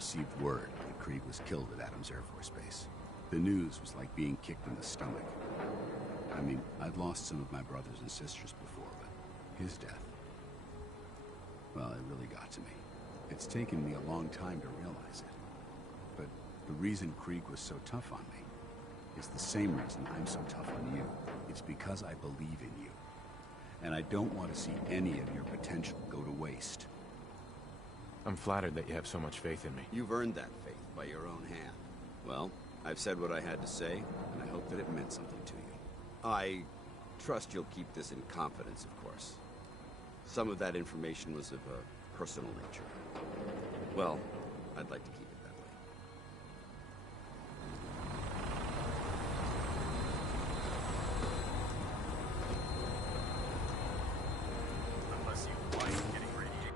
received word that Krieg was killed at Adams Air Force Base. The news was like being kicked in the stomach. I mean, I'd lost some of my brothers and sisters before, but his death, well, it really got to me. It's taken me a long time to realize it. But the reason Krieg was so tough on me is the same reason I'm so tough on you. It's because I believe in you. And I don't want to see any of your potential go to waste. I'm flattered that you have so much faith in me. You've earned that faith by your own hand. Well, I've said what I had to say, and I hope that it meant something to you. I trust you'll keep this in confidence, of course. Some of that information was of a personal nature. Well, I'd like to keep it that way. Unless you like getting radiated.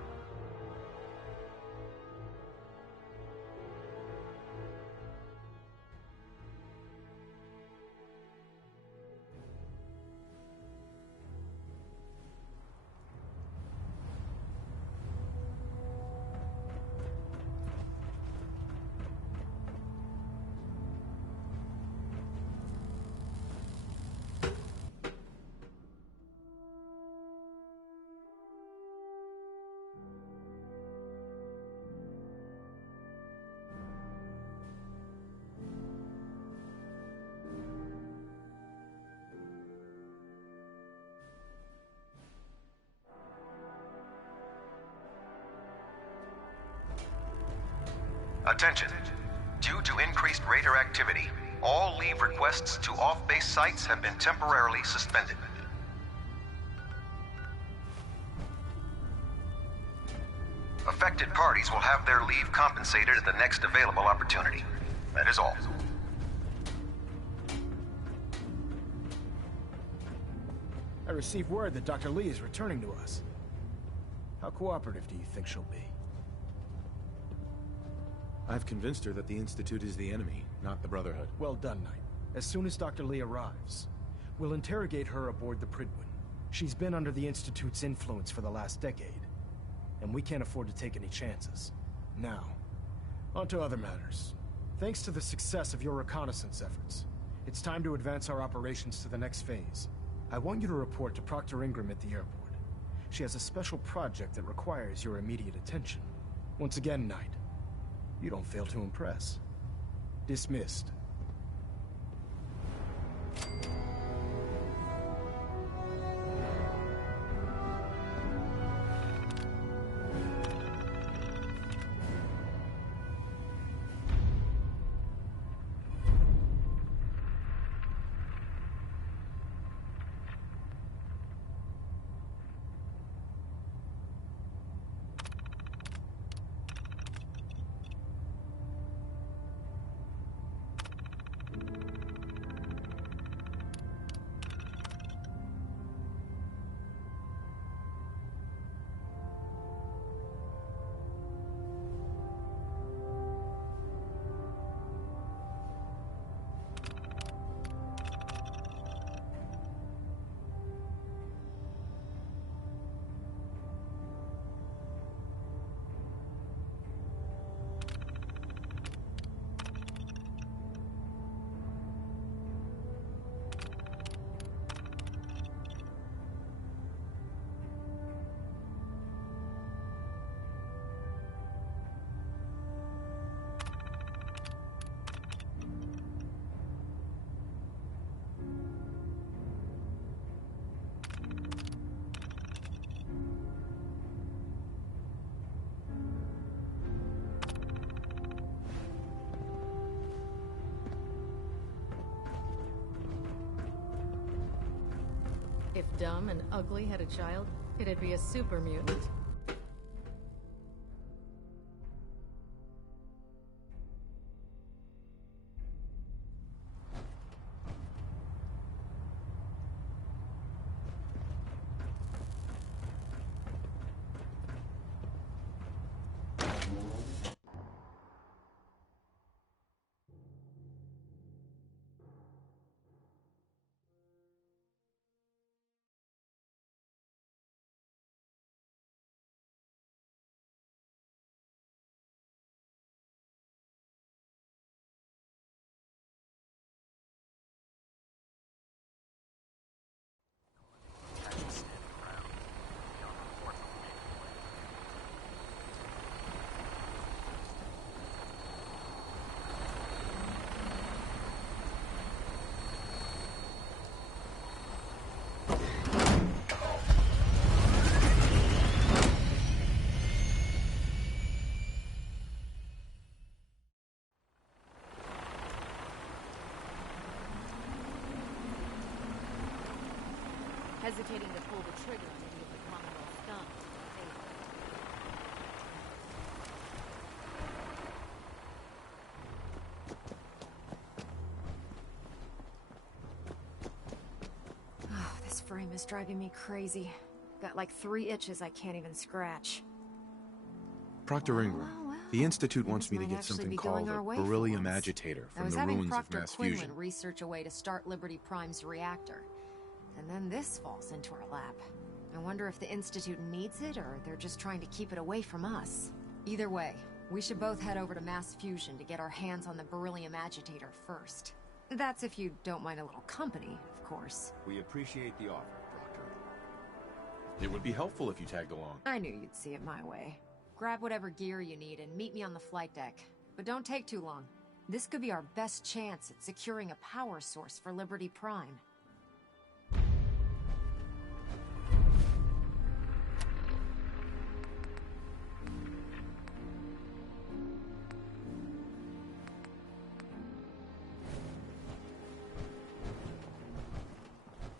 Attention. Due to increased raider activity, all leave requests to off-base sites have been temporarily suspended. Affected parties will have their leave compensated at the next available opportunity. That is all. I received word that Dr. Lee is returning to us. How cooperative do you think she'll be? I've convinced her that the Institute is the enemy, not the Brotherhood. Well done, Knight. As soon as Dr. Lee arrives, we'll interrogate her aboard the Prydwen. She's been under the Institute's influence for the last decade, and we can't afford to take any chances. Now, on to other matters. Thanks to the success of your reconnaissance efforts, it's time to advance our operations to the next phase. I want you to report to Proctor Ingram at the airport. She has a special project that requires your immediate attention. Once again, Knight, you don't fail to impress. Dismissed. If Dumb and Ugly had a child, it'd be a super mutant. hesitating to pull the trigger on any of the Commonwealth scum. Oh, this frame is driving me crazy. Got like 3 itches I can't even scratch. Proctor Ingram, the Institute wants me to get something called a beryllium agitator from the ruins of mass fusion. Research a way to start Liberty Prime's reactor. And then this falls into our lap. I wonder if the Institute needs it, or they're just trying to keep it away from us. Either way, we should both head over to mass fusion to get our hands on the beryllium agitator first. That's if you don't mind a little company, of course. We appreciate the offer, Proctor. It would be helpful if you tagged along. I knew you'd see it my way. Grab whatever gear you need and meet me on the flight deck. But don't take too long. This could be our best chance at securing a power source for Liberty Prime.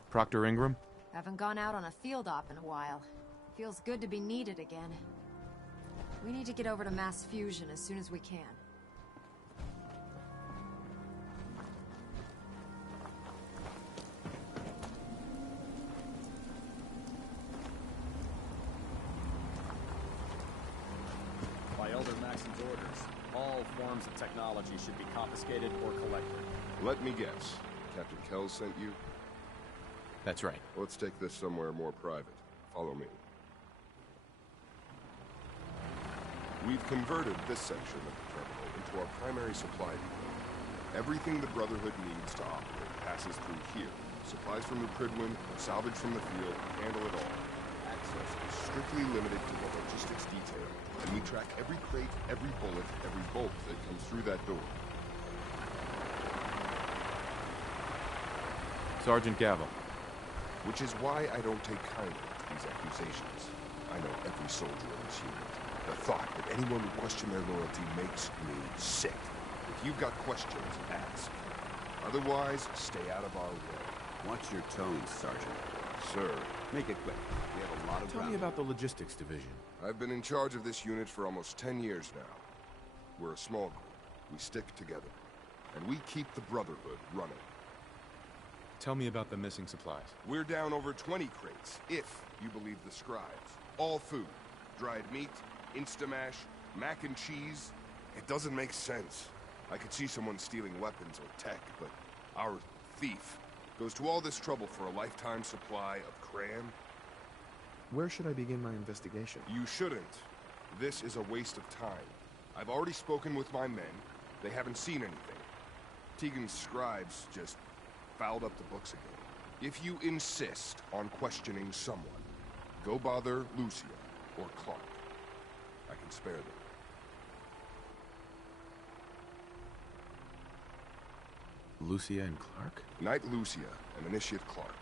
Proctor Ingram? Haven't gone out on a field op in a while. Feels good to be needed again. We need to get over to mass fusion as soon as we can. By Elder Maxim's orders, all forms of technology should be confiscated or collected. Let me guess. Captain Kells sent you? That's right. Let's take this somewhere more private. Follow me. We've converted this section of the terminal into our primary supply depot. Everything the Brotherhood needs to operate passes through here. Supplies from the Pridwin, salvage from the field, handle it all. Access is strictly limited to the logistics detail, and we track every crate, every bullet, every bolt that comes through that door. Sergeant Gavel. Which is why I don't take kindly to these accusations. I know every soldier in this unit. The thought that anyone would question their loyalty makes me sick. If you've got questions, ask. Otherwise, stay out of our way. Watch your tones, Sergeant. Sir. Make it quick. We have a lot of Tell me about the logistics division. I've been in charge of this unit for almost 10 years now. We're a small group. We stick together. And we keep the Brotherhood running. Tell me about the missing supplies. We're down over 20 crates, if you believe the scribes. All food. Dried meat, Instamash, mac and cheese. It doesn't make sense. I could see someone stealing weapons or tech, but our thief goes to all this trouble for a lifetime supply of cram? Where should I begin my investigation? You shouldn't. This is a waste of time. I've already spoken with my men. They haven't seen anything. Tegan's scribes just fouled up the books again. If you insist on questioning someone, go bother Lucia or Clark. I can spare them. Lucia and Clark? Knight Lucia and Initiate Clark.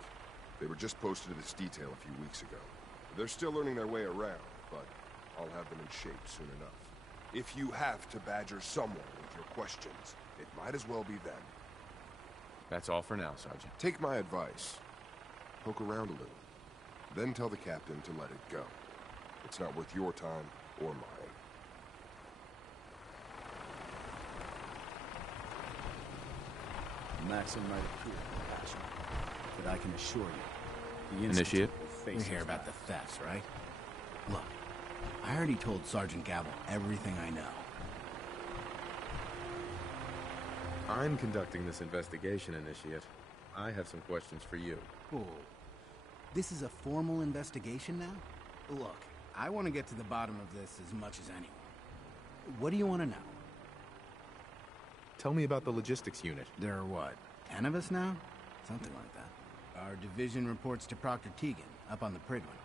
They were just posted to this detail a few weeks ago. They're still learning their way around, but I'll have them in shape soon enough. If you have to badger someone with your questions, it might as well be them. That's all for now, Sergeant. Take my advice. Poke around a little. Then tell the captain to let it go. It's not worth your time or mine. Maxim might appear compassionate, but I can assure you, the Initiate? will face. You hear about the thefts, right? Look, I already told Sergeant Gavel everything I know. I'm conducting this investigation, Initiate. I have some questions for you. Oh, this is a formal investigation now? Look, I want to get to the bottom of this as much as anyone. What do you want to know? Tell me about the logistics unit. There are what, 10 of us now? Something like that. Our division reports to Proctor Tegan, up on the Pridwin.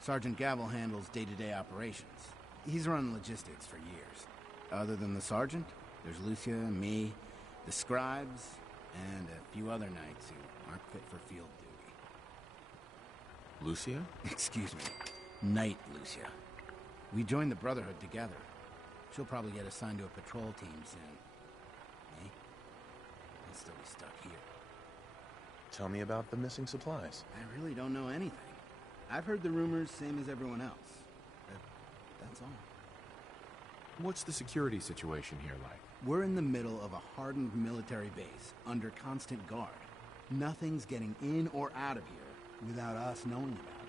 Sergeant Gavel handles day-to-day operations. He's run logistics for years. Other than the sergeant, there's Lucia, me, the scribes, and a few other knights who aren't fit for field duty. Lucia? Excuse me. Knight Lucia. We joined the Brotherhood together. She'll probably get assigned to a patrol team soon. Me? I'll still be stuck here. Tell me about the missing supplies. I really don't know anything. I've heard the rumors, same as everyone else. That's all. What's the security situation here like? We're in the middle of a hardened military base, under constant guard. Nothing's getting in or out of here without us knowing about it.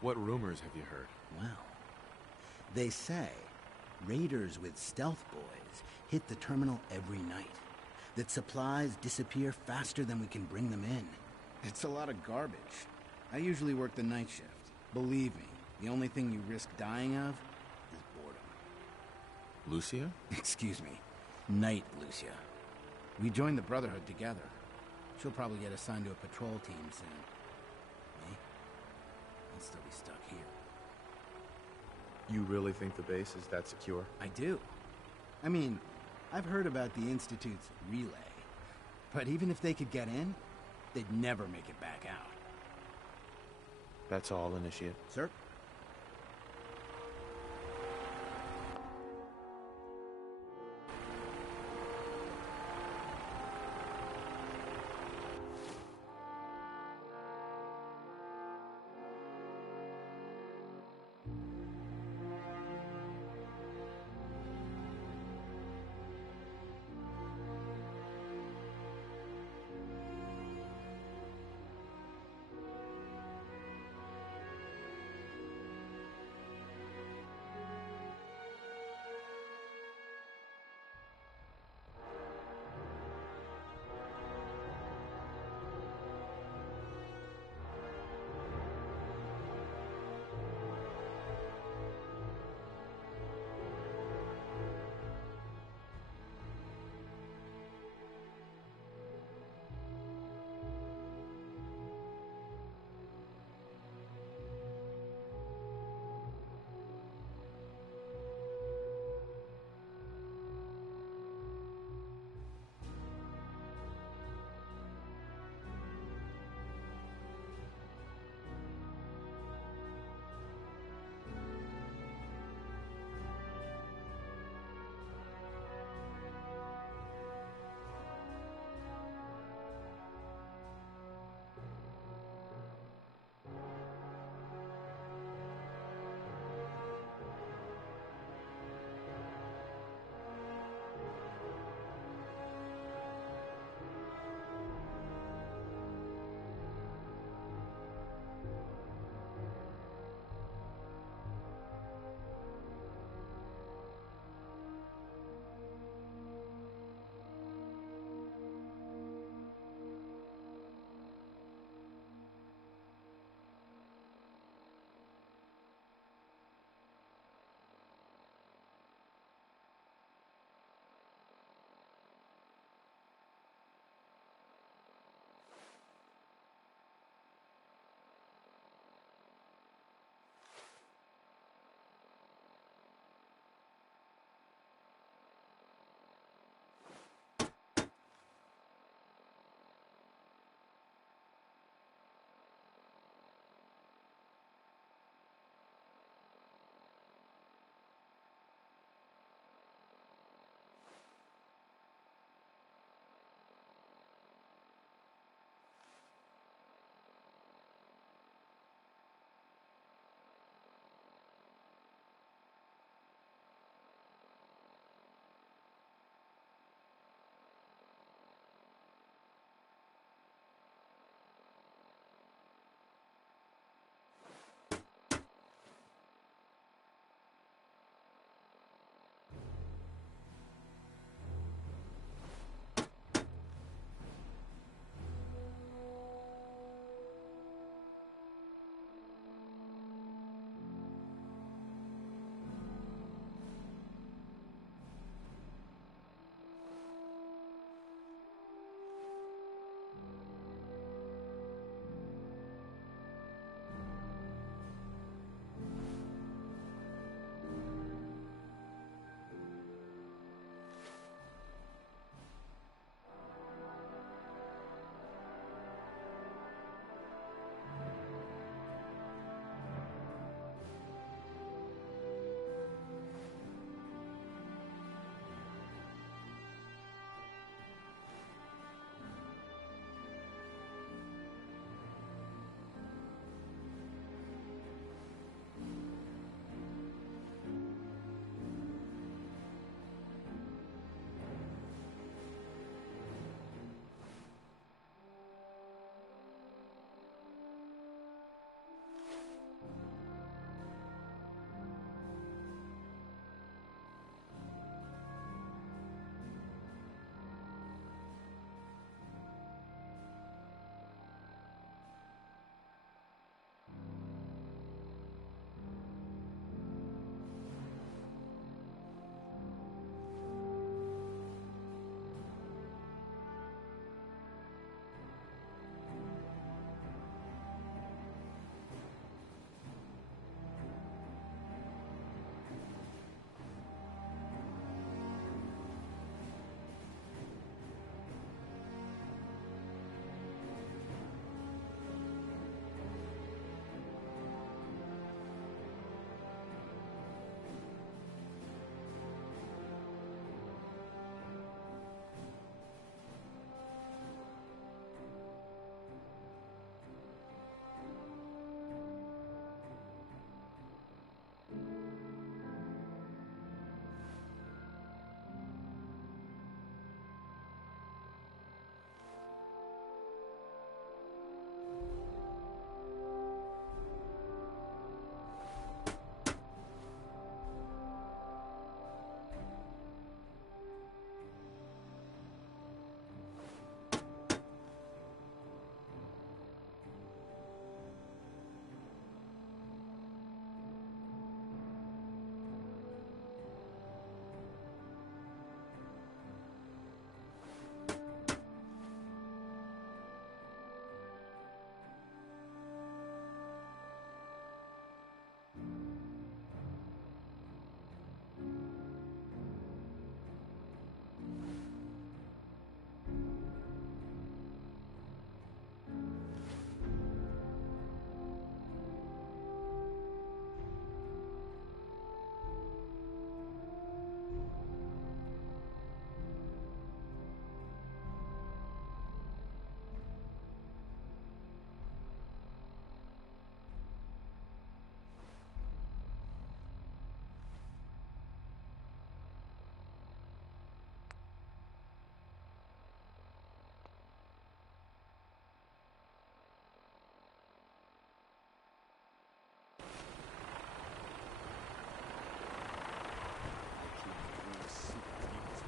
What rumors have you heard? Well, they say raiders with stealth boys hit the terminal every night. That supplies disappear faster than we can bring them in. It's a lot of garbage. I usually work the night shift. Believe me, the only thing you risk dying of is boredom. Lucia? Excuse me. Night Lucia. We joined the Brotherhood together. She'll probably get assigned to a patrol team soon. Me? I'll still be stuck here. You really think the base is that secure? I do. I mean, I've heard about the Institute's relay. But even if they could get in, they'd never make it back out. That's all, Initiate. Sir?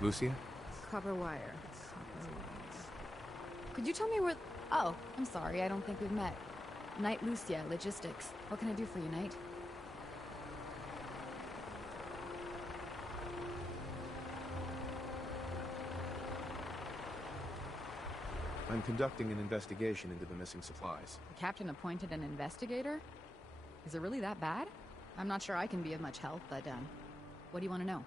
Lucia? Copper wire. Could you tell me where... Oh, I'm sorry, I don't think we've met. Knight Lucia, Logistics. What can I do for you, Knight? I'm conducting an investigation into the missing supplies. The captain appointed an investigator? Is it really that bad? I'm not sure I can be of much help, but, what do you want to know?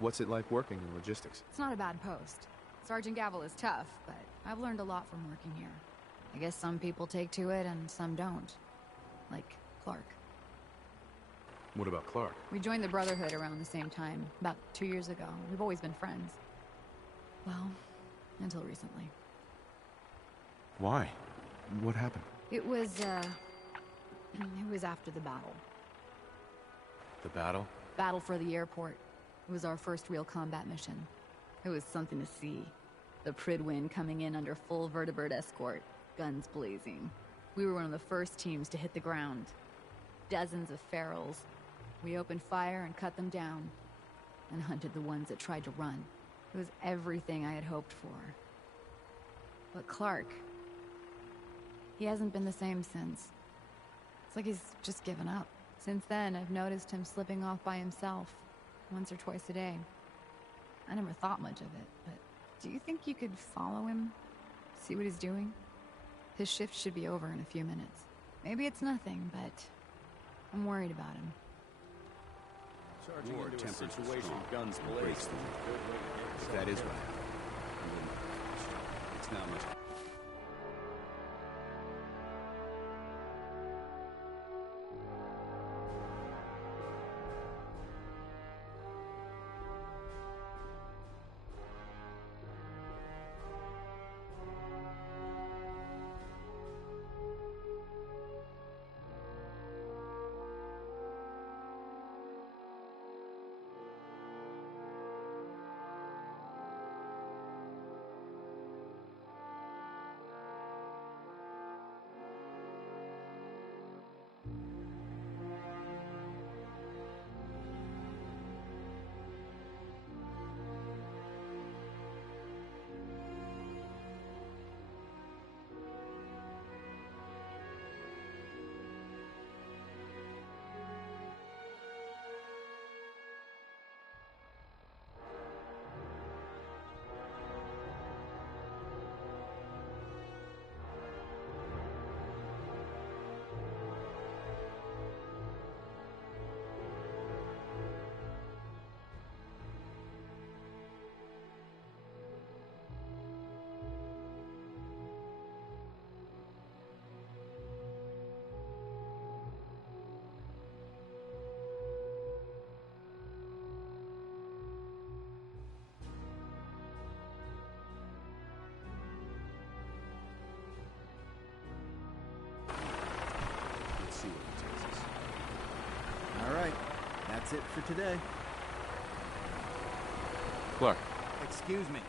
What's it like working in logistics? It's not a bad post. Sergeant Gavel is tough, but I've learned a lot from working here. I guess some people take to it and some don't. Like Clark. What about Clark? We joined the Brotherhood around the same time, about 2 years ago. We've always been friends. Well, until recently. Why? What happened? It was after the battle. The battle? Battle for the airport. It was our first real combat mission. It was something to see. The Pridwin coming in under full vertebrate escort, guns blazing. We were one of the first teams to hit the ground. Dozens of ferals. We opened fire and cut them down, and hunted the ones that tried to run. It was everything I had hoped for. But Clark, he hasn't been the same since. It's like he's just given up. Since then, I've noticed him slipping off by himself, once or twice a day. I never thought much of it, but do you think you could follow him? See what he's doing? His shift should be over in a few minutes. Maybe it's nothing, but I'm worried about him. Charging War into a tempers the situation, strong, guns and breaks blazing. them. Good way to get If yourself that is killed. what happened, I wouldn't have questioned. It's not much. Let's see what it takes us. All right, that's it for today. Clark. Excuse me.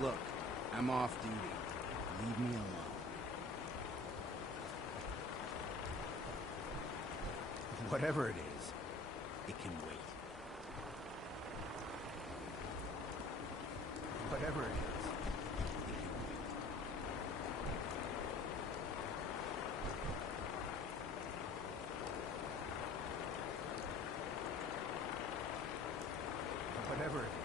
Look, I'm off duty. Leave me alone. Whatever it is, it can wait. Whatever it is, it can wait. Whatever it is.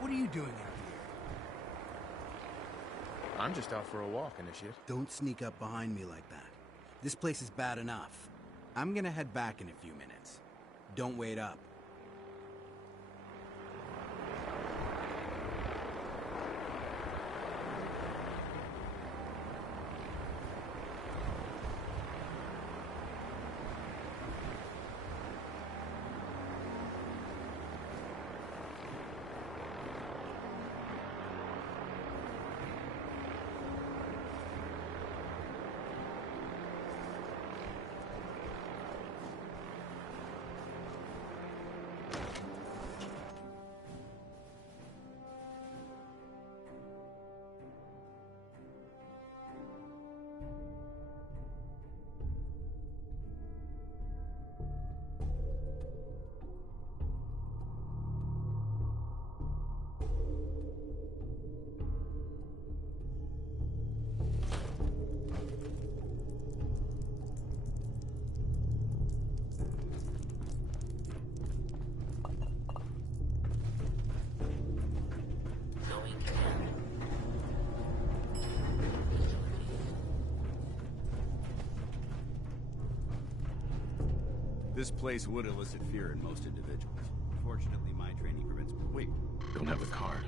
What are you doing out here? I'm just out for a walk, Initiate. Don't sneak up behind me like that. This place is bad enough. I'm gonna head back in a few minutes. Don't wait up. This place would elicit fear in most individuals. Fortunately, my training prevents... Wait. Don't have the card.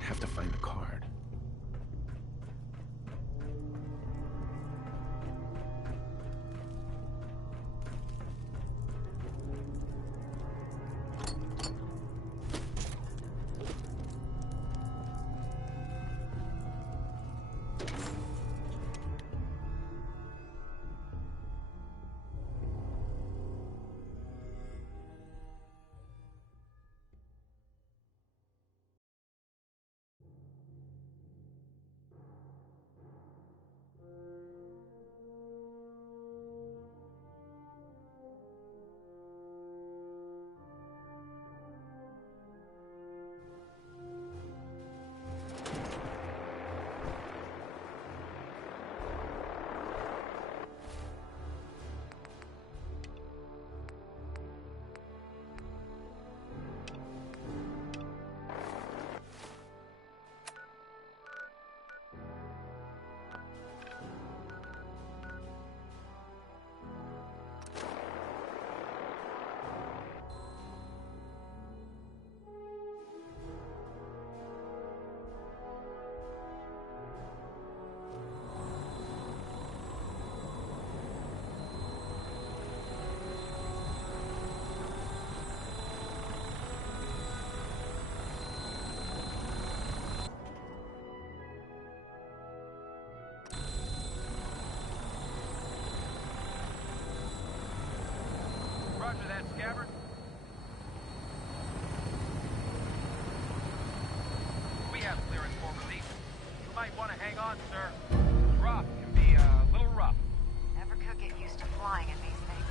Have to find the card. scabbard? We have clearance for release. You might want to hang on, sir. Drop can be a little rough. Never could get used to flying in these things.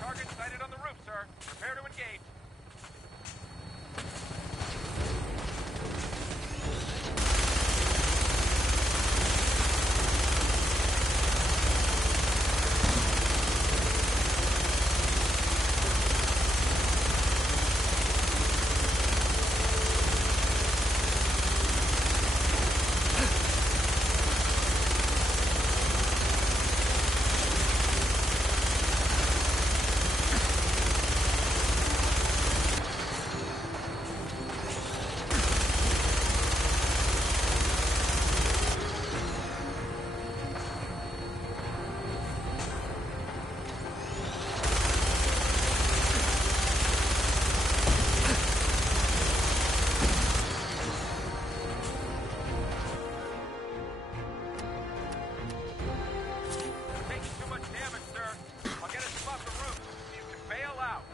Target sighted on the roof, sir. Prepare to engage. Taking too much damage, sir. I'll get us above the roof so you can bail out.